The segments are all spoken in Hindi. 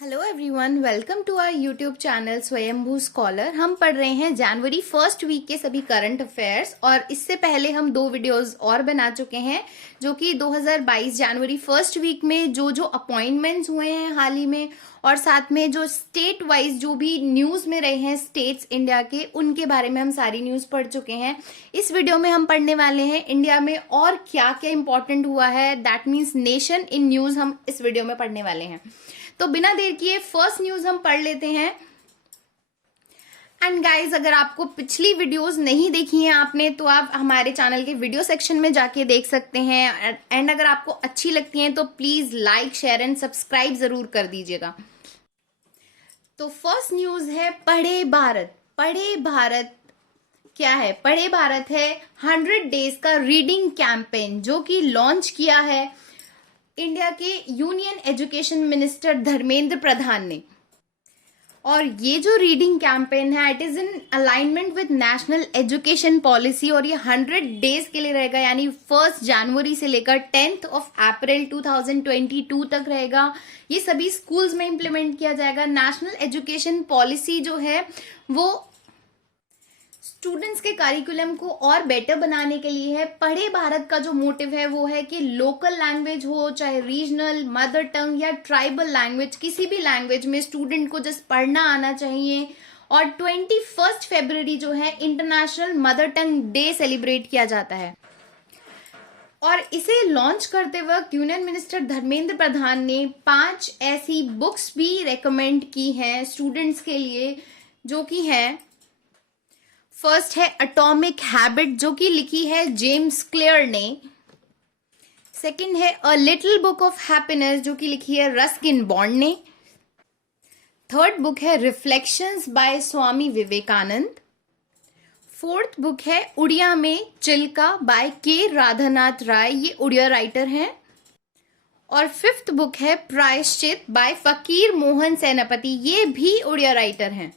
Hello everyone, welcome to our YouTube channel Swayambhu scholar. हम पढ़ रहे हैं जनवरी फर्स्ट वीक के सभी करंट अफेयर्स और इससे पहले हम 2 वीडियोस और बना चुके हैं जो कि 2022 जनवरी फर्स्ट वीक में जो अपॉइंटमेंट्स हुए हैं हाल ही में और साथ में जो स्टेट वाइज जो भी न्यूज में रहे हैं स्टेट्स इंडिया के, उनके बारे में हम सारी न्यूज पढ़ चुके हैं। इस वीडियो में हम पढ़ने वाले हैं इंडिया में और क्या क्या इंपॉर्टेंट हुआ है, that means nation in news हम इस वीडियो में पढ़ने वाले हैं। तो बिना देर किए फर्स्ट न्यूज हम पढ़ लेते हैं। एंड गाइज, अगर आपको पिछली वीडियोस नहीं देखी हैं आपने तो आप हमारे चैनल के वीडियो सेक्शन में जाके देख सकते हैं। एंड अगर आपको अच्छी लगती हैं तो please like, share and subscribe जरूर कर दीजिएगा। तो फर्स्ट न्यूज है पढ़े भारत। पढ़े भारत क्या है? पढ़े भारत है 100 डेज का रीडिंग कैंपेन जो कि लॉन्च किया है इंडिया के union education minister Dharmendra Pradhan ने। और ये जो रीडिंग कैंपेन है it is in alignment with national education policy और ये 100 डेज के लिए रहेगा, यानी 1 जनवरी से लेकर 10 अप्रैल 2022 तक रहेगा। ये सभी स्कूल्स में इम्प्लीमेंट किया जाएगा। नेशनल एजुकेशन पॉलिसी जो है वो स्टूडेंट्स के करिकुलम को और बेटर बनाने के लिए है। पढ़े भारत का जो मोटिव है वो है कि लोकल लैंग्वेज हो, चाहे रीजनल, मदर टंग या ट्राइबल लैंग्वेज, किसी भी लैंग्वेज में स्टूडेंट को जस्ट पढ़ना आना चाहिए। और 21 फरवरी जो है international mother tongue day celebrate किया जाता है। और इसे लॉन्च करते वक्त यूनियन मिनिस्टर धर्मेंद्र प्रधान ने 5 ऐसी बुक्स भी रेकमेंड की हैं स्टूडेंट्स के लिए, जो कि है फर्स्ट है एटॉमिक हैबिट जो कि लिखी है जेम्स क्लियर ने। सेकंड है a little book of happiness जो कि लिखी है रस्किन बॉन्ड ने। थर्ड बुक है reflections bye Swami Vivekananda. Fourth book है उड़िया में चिल्का बाय के राधानाथ राय, ये उड़िया राइटर हैं। और फिफ्थ बुक है प्रायश्चित बाय फकीर मोहन सेनापति, ये भी उड़िया राइटर हैं।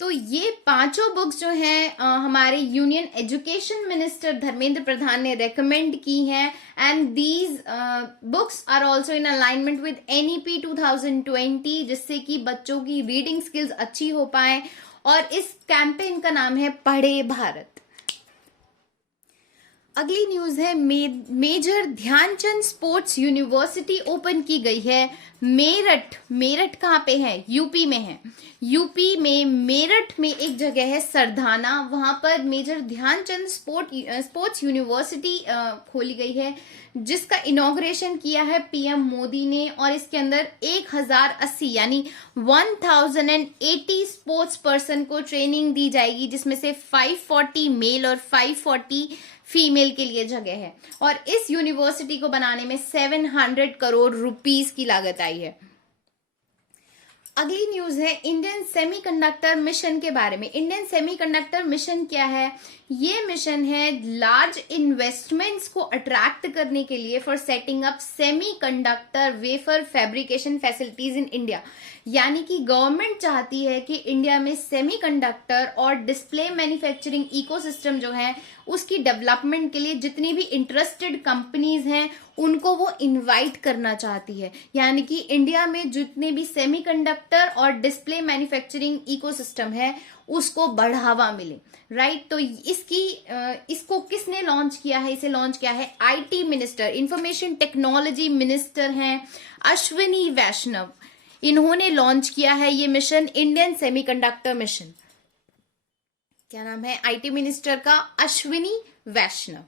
तो ये 5 बुक्स जो हैं हमारे union education minister Dharmendra Pradhan ने रेकमेंड की हैं। And these books are also in alignment with NEP 2020, जिससे कि बच्चों की रीडिंग स्किल्स अच्छी हो पाए। और इस कैंपेन का नाम है पढ़े भारत। अगली न्यूज है major Dhyan Chand sports university open की गई है मेरठ। मेरठ कहाँ पे है? यूपी में है। यूपी में मेरठ में एक जगह है सरधाना, वहां पर मेजर ध्यानचंद स्पोर्ट्स यूनिवर्सिटी खोली गई है, जिसका इनॉग्रेशन किया है पीएम मोदी ने। और इसके अंदर 1080 यानी 1080 स्पोर्ट्स पर्सन को ट्रेनिंग दी जाएगी, जिसमें से 540 मेल और 540 फीमेल के लिए जगह है। और इस यूनिवर्सिटी को बनाने में 700 करोड़ रुपीस की लागत आई है। अगली न्यूज है इंडियन सेमीकंडक्टर मिशन के बारे में। इंडियन सेमीकंडक्टर मिशन क्या है? ये मिशन है लार्ज इन्वेस्टमेंट्स को अट्रैक्ट करने के लिए for setting up semiconductor wafer fabrication facilities in India. यानी कि गवर्नमेंट चाहती है कि इंडिया में सेमीकंडक्टर और डिस्प्ले मैन्युफैक्चरिंग इकोसिस्टम जो है उसकी डेवलपमेंट के लिए जितनी भी इंटरेस्टेड कंपनीज हैं उनको वो इनवाइट करना चाहती है। यानी कि इंडिया में जितने भी सेमीकंडक्टर और डिस्प्ले मैन्युफैक्चरिंग इकोसिस्टम है उसको बढ़ावा मिले, राइट। तो इसको किसने लॉन्च किया है? इसे लॉन्च किया है IT minister, information technology minister हैं अश्विनी वैष्णव। इन्होंने लॉन्च किया है ये मिशन, इंडियन सेमीकंडक्टर मिशन। क्या नाम है आईटी मिनिस्टर का? अश्विनी वैष्णव।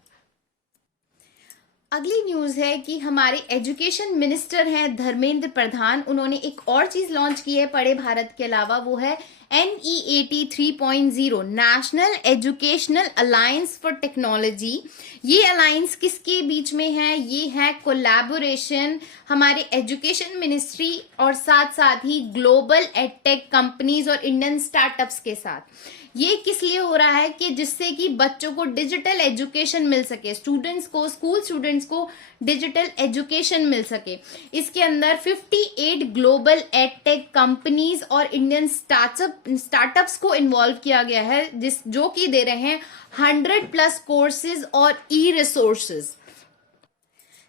अगली न्यूज है कि हमारे एजुकेशन मिनिस्टर हैं धर्मेंद्र प्रधान। उन्होंने एक और चीज लॉन्च की है पढ़े भारत के अलावा, वो है NEAT 3.0 national educational alliance for technology. ये अलायंस किसके बीच में है? ये है कोलैबोरेशन हमारे एजुकेशन मिनिस्ट्री और साथ साथ ही ग्लोबल एडटेक कंपनीज और इंडियन स्टार्टअप्स के साथ। ये किस लिए हो रहा है? कि जिससे कि बच्चों को डिजिटल एजुकेशन मिल सके, स्टूडेंट्स को, स्कूल स्टूडेंट्स को डिजिटल एजुकेशन मिल सके। इसके अंदर 58 ग्लोबल एडटेक कंपनीज और इंडियन स्टार्टअप्स को इन्वॉल्व किया गया है, जो कि दे रहे हैं 100+ कोर्सेज और ई रिसोर्सेज।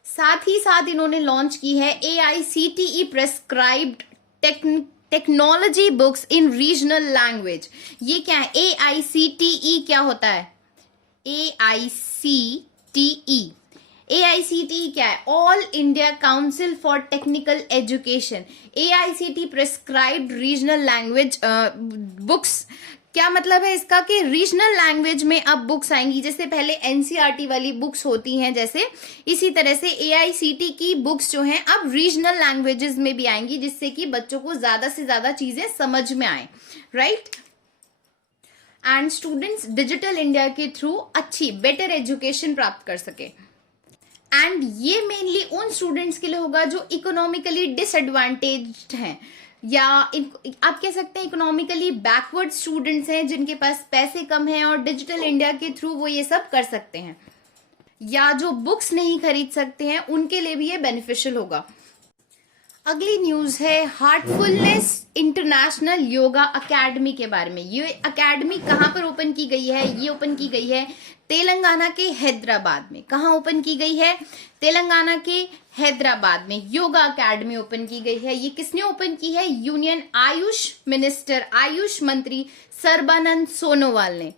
साथ ही साथ इन्होंने लॉन्च की है AICTE प्रेस्क्राइब्ड टेक्नोलॉजी बुक्स इन रीजनल लैंग्वेज। ये क्या है? AICTE क्या होता है? AICTE, AICTE क्या है? All India council for technical education. AICTE prescribed regional language books. क्या मतलब है इसका? कि रीजनल लैंग्वेज में अब बुक्स आएंगी, जैसे पहले NCERT वाली बुक्स होती हैं, जैसे इसी तरह से AICTE की बुक्स जो हैं अब रीजनल लैंग्वेजेस में भी आएंगी, जिससे कि बच्चों को ज्यादा से ज्यादा चीजें समझ में आए, right. And students digital India के थ्रू अच्छी बेटर एजुकेशन प्राप्त कर सके। एंड ये मेनली उन स्टूडेंट्स के लिए होगा जो इकोनॉमिकली डिसएडवांटेज्ड हैं, या आप कह सकते हैं इकोनॉमिकली बैकवर्ड स्टूडेंट्स हैं, जिनके पास पैसे कम हैं और डिजिटल इंडिया के थ्रू वो ये सब कर सकते हैं, या जो बुक्स नहीं खरीद सकते हैं उनके लिए भी ये बेनिफिशियल होगा। अगली न्यूज है हार्टफुलनेस इंटरनेशनल योगा अकेडमी के बारे में। ये अकेडमी कहाँ पर ओपन की गई है? ये ओपन की गई है तेलंगाना के हैदराबाद में। कहाँ ओपन की गई है? तेलंगाना के हैदराबाद में योगा अकेडमी ओपन की गई है। ये किसने ओपन की है? यूनियन आयुष मिनिस्टर, आयुष मंत्री सर्बानंद सोनोवाल ने।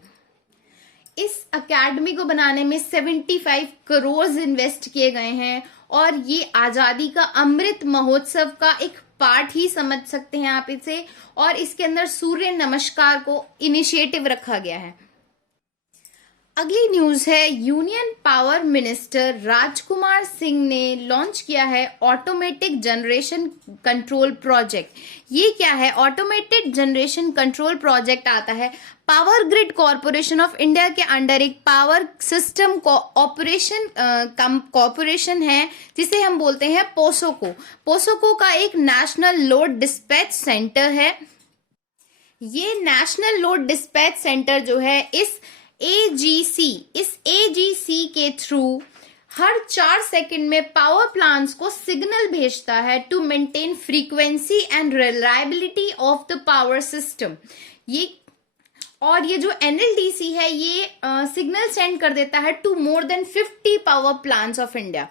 इस अकेडमी को बनाने में 75 करोड़ इन्वेस्ट किए गए हैं, और ये आजादी का अमृत महोत्सव का एक पार्ट ही समझ सकते हैं आप इसे। और इसके अंदर सूर्य नमस्कार को इनिशिएटिव रखा गया है। अगली न्यूज है union power minister Rajkumar Singh ने लॉन्च किया है ऑटोमेटिक जनरेशन कंट्रोल प्रोजेक्ट। ये क्या है? ऑटोमेटेड जनरेशन कंट्रोल प्रोजेक्ट आता है power grid corporation of India के अंडर। एक पावर सिस्टम कॉरपोरेशन है जिसे हम बोलते हैं पोसोको। पोसोको का एक नेशनल लोड डिस्पैच सेंटर है। ये नेशनल लोड डिस्पैच सेंटर जो है इस AGC के थ्रू हर 4 सेकंड में पावर प्लांट्स को सिग्नल भेजता है to maintain frequency and reliability of the power system. ये जो NLDC है ये सिग्नल सेंड कर देता है to more than 50 power plants of India.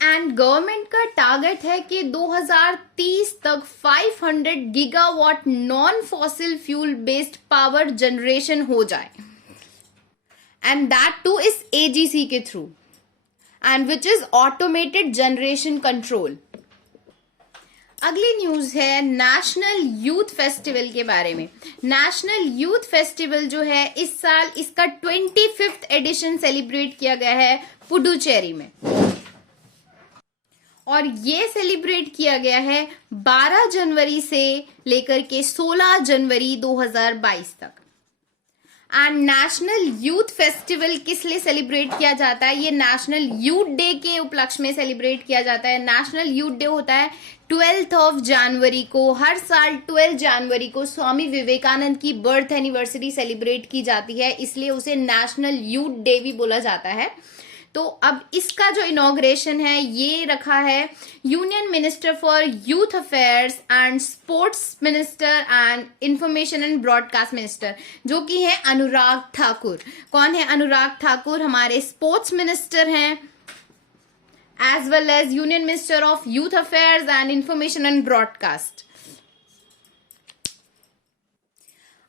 And government का टारगेट है कि 2030 तक 500 gigawatt non fossil fuel based power generation हो जाए, एंड दैट टू इस AGC के through, and which is automated generation control. अगली न्यूज है नेशनल यूथ फेस्टिवल के बारे में। नेशनल यूथ फेस्टिवल जो है इस साल इसका 25th एडिशन सेलिब्रेट किया गया है पुडुचेरी में, और ये सेलिब्रेट किया गया है 12 जनवरी से लेकर के 16 जनवरी 2022 तक। एंड नेशनल यूथ फेस्टिवल किस लिए सेलिब्रेट किया जाता है? ये नेशनल यूथ डे के उपलक्ष्य में सेलिब्रेट किया जाता है। नेशनल यूथ डे होता है 12 जनवरी को। हर साल 12 जनवरी को स्वामी विवेकानंद की बर्थ एनिवर्सरी सेलिब्रेट की जाती है, इसलिए उसे नेशनल यूथ डे भी बोला जाता है। तो अब इसका जो इनॉग्रेशन है ये रखा है union minister for youth affairs and sports minister and information and broadcast minister, जो कि है अनुराग ठाकुर। कौन है अनुराग ठाकुर? हमारे स्पोर्ट्स मिनिस्टर हैं, as well as union minister of youth affairs and information and broadcast.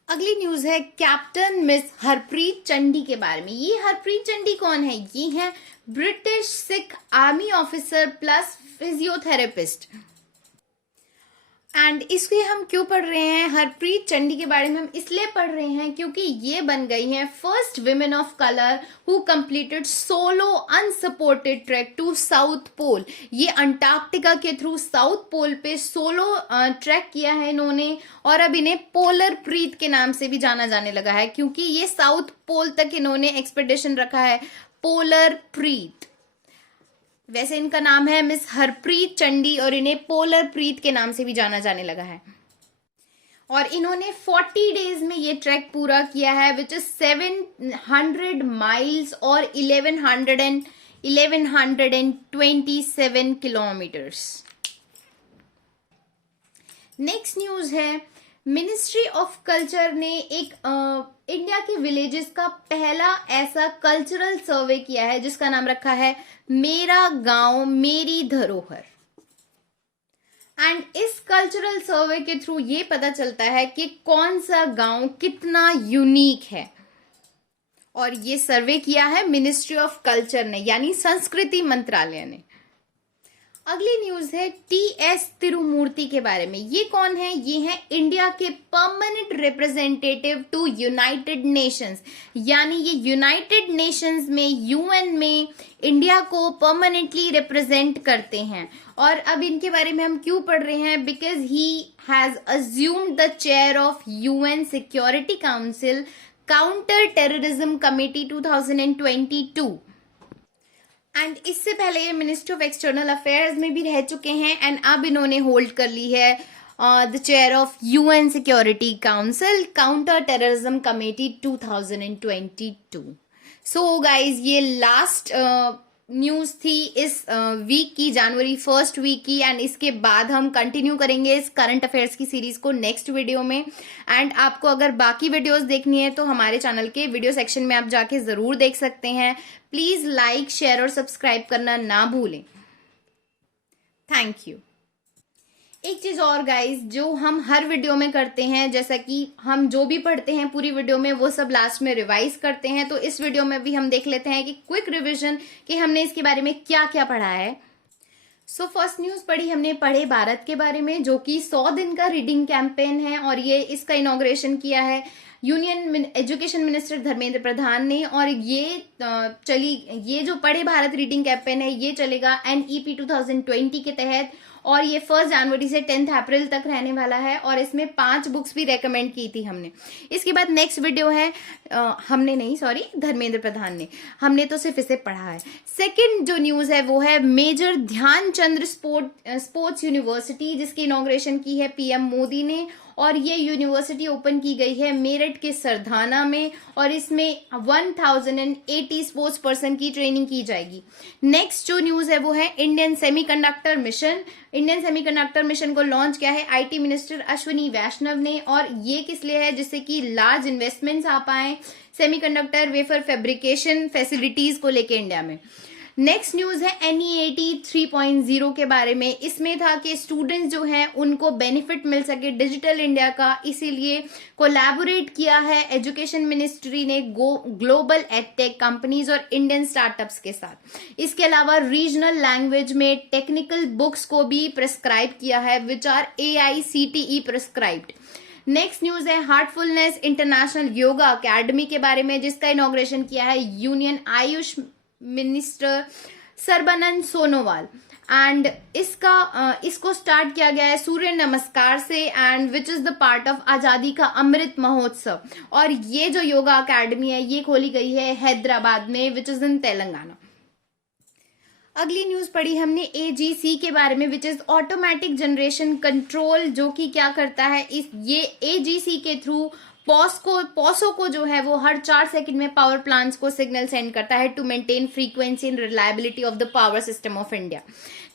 अगली न्यूज है कैप्टन मिस हरप्रीत चंडी के बारे में। ये हरप्रीत चंडी कौन है? ये है British Sikh army officer plus physiotherapist. And इसके हम क्यों पढ़ रहे हैं? हरप्रीत चंडी के बारे में हम इसलिए पढ़ रहे हैं क्योंकि ये बन गई हैं first women of colour who completed solo unsupported track to south pole. ये अंटार्कटिका के थ्रू साउथ पोल पे सोलो ट्रैक किया है इन्होंने, और अब इन्हें पोलर प्रीत के नाम से भी जाना जाने लगा है, क्योंकि ये साउथ पोल तक इन्होंने एक्सपेडिशन रखा है, पोलर प्रीत। वैसे इनका नाम है मिस हरप्रीत चंडी, और इन्हें पोलर प्रीत के नाम से भी जाना जाने लगा है। और इन्होंने 40 डेज में ये ट्रैक पूरा किया है, विच इज 700 माइल्स और 1127 किलोमीटर्स। नेक्स्ट न्यूज है मिनिस्ट्री ऑफ कल्चर ने एक इंडिया के विलेजेस का पहला ऐसा कल्चरल सर्वे किया है जिसका नाम रखा है मेरा गांव मेरी धरोहर। एंड इस कल्चरल सर्वे के थ्रू ये पता चलता है कि कौन सा गांव कितना यूनिक है। और ये सर्वे किया है मिनिस्ट्री ऑफ कल्चर ने, यानी संस्कृति मंत्रालय ने। अगली न्यूज है टी.एस. तिरुमूर्ति के बारे में। ये कौन है? ये है इंडिया के permanent representative to United Nations, यानी ये यूनाइटेड नेशंस में, यूएन में इंडिया को परमानेंटली रिप्रेजेंट करते हैं। और अब इनके बारे में हम क्यों पढ़ रहे हैं? Because he has assumed the chair of UN security council counter terrorism committee 2022। And इससे पहले ये मिनिस्ट्री ऑफ एक्सटर्नल अफेयर्स में भी रह चुके हैं एंड अब इन्होंने होल्ड कर ली है the chair of UN security council counter terrorism committee 2022। So guys, ये लास्ट न्यूज थी इस वीक की, जनवरी 1 वीक की। एंड इसके बाद हम कंटिन्यू करेंगे इस करंट अफेयर्स की सीरीज को नेक्स्ट वीडियो में। एंड आपको अगर बाकी वीडियोस देखनी है तो हमारे चैनल के वीडियो सेक्शन में आप जाके जरूर देख सकते हैं। प्लीज लाइक, शेयर और सब्सक्राइब करना ना भूलें। Thank you. एक चीज और गाइस, जो हम हर वीडियो में करते हैं, जैसा कि हम जो भी पढ़ते हैं पूरी वीडियो में वो सब लास्ट में रिवाइज करते हैं, तो इस वीडियो में भी हम देख लेते हैं कि क्विक रिवीजन कि हमने इसके बारे में क्या क्या पढ़ा है। सो फर्स्ट न्यूज पढ़ी हमने पढ़े भारत के बारे में, जो कि 100 दिन का रीडिंग कैंपेन है और ये इसका इनॉग्रेशन किया है union education minister Dharmendra Pradhan ने। और ये जो पढ़े भारत रीडिंग कैंपेन है ये चलेगा NEP 2020 के तहत, और ये 1 जनवरी से 10 अप्रैल तक रहने वाला है। और इसमें 5 बुक्स भी रेकमेंड की थी हमने। इसके बाद नेक्स्ट वीडियो है, धर्मेंद्र प्रधान ने, हमने तो सिर्फ इसे पढ़ा है। सेकंड जो न्यूज है वो है मेजर ध्यानचंद स्पोर्ट्स यूनिवर्सिटी, जिसकी इनॉग्रेशन की है PM मोदी ने। और ये यूनिवर्सिटी ओपन की गई है मेरठ के सरधाना में और इसमें 1080 स्पोर्ट्स पर्सन की ट्रेनिंग की जाएगी। नेक्स्ट जो न्यूज है वो है Indian semiconductor mission. Indian semiconductor mission को लॉन्च किया है IT मिनिस्टर अश्विनी वैष्णव ने। और ये किस लिए है? जिससे कि लार्ज इन्वेस्टमेंट्स आ पाए सेमीकंडक्टर वेफर फैब्रिकेशन फैसिलिटीज को लेके इंडिया में। नेक्स्ट न्यूज है NEAT 3.0 के बारे में। इसमें था कि स्टूडेंट्स जो हैं उनको बेनिफिट मिल सके डिजिटल इंडिया का, इसीलिए कोलैबोरेट किया है एजुकेशन मिनिस्ट्री ने ग्लोबल एडटेक कंपनीज और इंडियन स्टार्टअप्स के साथ। इसके अलावा रीजनल लैंग्वेज में टेक्निकल बुक्स को भी प्रिस्क्राइब किया है which are AICTE prescribed. Next news है हार्टफुलनेस इंटरनेशनल योगा अकेडमी के बारे में, जिसका इनॉग्रेशन किया है union AYUSH minister Sarbananda Sonowal. And इसको स्टार्ट किया गया है सूर्य नमस्कार से, and which is the part of Azadi ka Amrit Mahotsav. और ये जो योगा अकेडमी है ये खोली गई है हैदराबाद में, विच इज इन तेलंगाना। अगली न्यूज पढ़ी हमने AGC के बारे में, which is automatic generation control, जो कि क्या करता है, ये AGC के थ्रू पॉसो को जो है वो हर 4 सेकंड में पावर प्लांट्स को सिग्नल सेंड करता है to maintain frequency and reliability of the power system of India.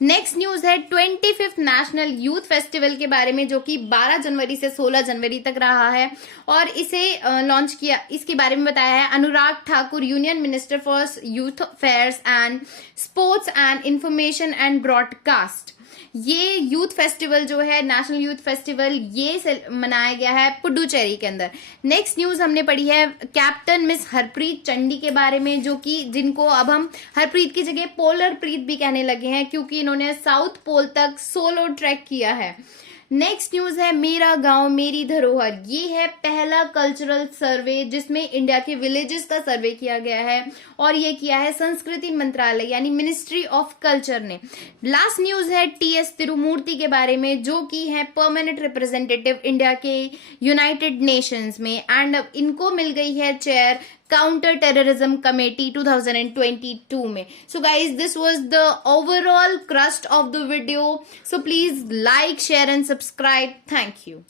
Next news है 25th नेशनल यूथ फेस्टिवल के बारे में, जो कि 12 जनवरी से 16 जनवरी तक रहा है। और इसे लॉन्च किया, इसके बारे में बताया है Anurag Thakur, union minister for youth affairs and sports and information and broadcast. ये यूथ फेस्टिवल जो है, नेशनल यूथ फेस्टिवल, ये मनाया गया है पुडुचेरी के अंदर। नेक्स्ट न्यूज हमने पढ़ी है कैप्टन मिस हरप्रीत चंडी के बारे में, जो कि जिनको अब हम हरप्रीत की जगह पोलर प्रीत भी कहने लगे हैं, क्योंकि इन्होंने साउथ पोल तक सोलो ट्रैक किया है। नेक्स्ट न्यूज है मेरा गांव मेरी धरोहर। ये है पहला कल्चरल सर्वे जिसमें इंडिया के विलेजेस का सर्वे किया गया है, और ये किया है संस्कृति मंत्रालय यानी मिनिस्ट्री ऑफ कल्चर ने। लास्ट न्यूज है TS तिरुमूर्ति के बारे में, जो कि है परमानेंट रिप्रेजेंटेटिव इंडिया के यूनाइटेड नेशंस में, एंड इनको मिल गई है चेयर काउंटर टेररिज्म कमेटी 2022 में। So guys, this was the overall crust of the video. So please like, share and subscribe. Thank you.